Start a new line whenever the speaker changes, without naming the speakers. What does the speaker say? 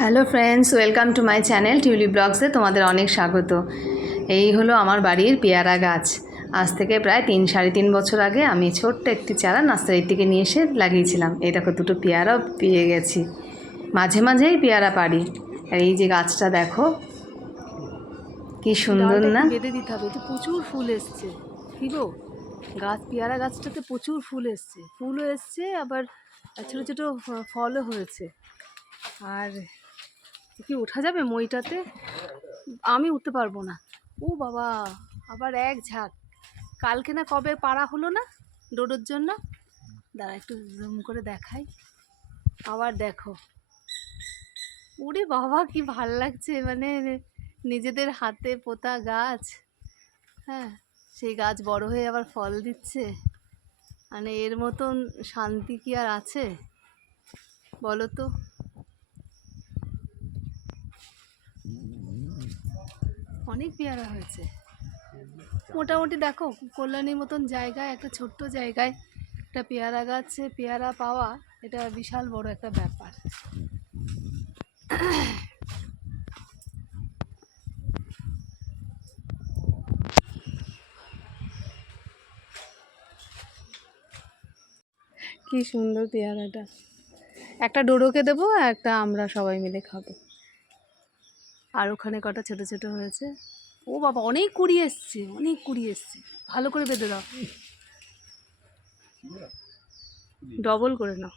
Hello friends welcome to my channel Tuli ব্লগসে তোমাদের অনেক স্বাগত। এই হলো আমার বাড়ির পেয়ারা গাছ। আজ থেকে প্রায় তিন সাড়ে তিন বছর আগে আমি ছোট্ট একটি চারা নার্সারির থেকে নিয়ে এসে লাগিয়েছিলাম। এই দেখো দুটো পেয়ারাও পেয়ে গেছি। মাঝে মাঝেই পেয়ারা পারি আর এই যে গাছটা দেখো কি সুন্দর না?
বেঁধে দিতে হবে তো প্রচুর ফুল এসছে। কি গো? গাছ পেয়ারা গাছটাতে প্রচুর ফুল এসছে। ফুলও এসছে আবার ছোটো ছোটো ফলও হয়েছে। আর কি ওঠা যাবে মইটাতে? আমি উঠতে পারব না। ও বাবা, আবার এক ঝাঁক। কালকে না কবে পাড়া হলো না ডোডোর জন্য? দাঁড়া, একটু জুম করে দেখাই। আবার দেখো। ওরে বাবা, কি ভালো লাগছে মানে নিজেদের হাতে পোতা গাছ। হ্যাঁ সেই গাছ বড় হয়ে আবার ফল দিচ্ছে। মানে এর মতন শান্তি কি আর আছে? বলো তো। অনেক পেয়ারা হয়েছে। মোটামুটি দেখো কল্যাণীর মতন জায়গায়, একটা ছোট্ট জায়গায় একটা পেয়ারা গাছে পেয়ারা পাওয়া এটা বিশাল বড় একটা ব্যাপার। কি সুন্দর পেয়ারাটা। একটা ডোডোকে দেবো একটা আমরা সবাই মিলে খাব। আর ওখানে কটা ছোটো ছোটো হয়েছে। ও বাবা অনেক কুড়ি এসছে অনেক কুড়ি এসছে। ভালো করে বেঁধে দাও। ডবল করে নাও।